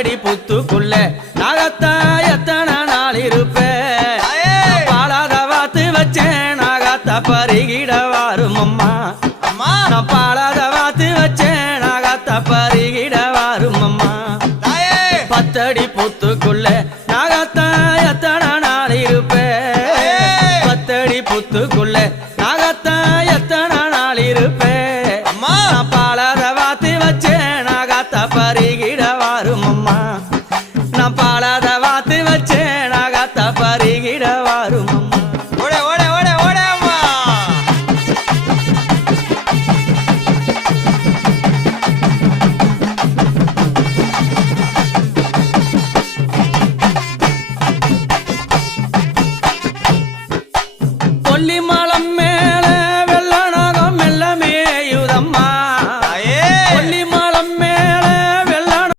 பத்தடி புத்துக்குள்ள நாகத்தா எத்தனை நாள் இருப்பேன் பாலாத வாத்து வச்சேன் நாகத்தா பருகிட வாரும் அம்மா நான் பாலாத வாத்து வச்சேன் நாகத்தா பருகிட வாரும் அம்மா பத்தடி புத்துக்குள்ள நாகத்தா எத்தனை நாள் இருப்பேன் பத்தடி புத்துக்குள்ள நாகத்தா எத்தனை நாள் இருப்பேன் நான் பாலாத வாத்து வச்சேன் நாகத்தா பருகிட வாரும்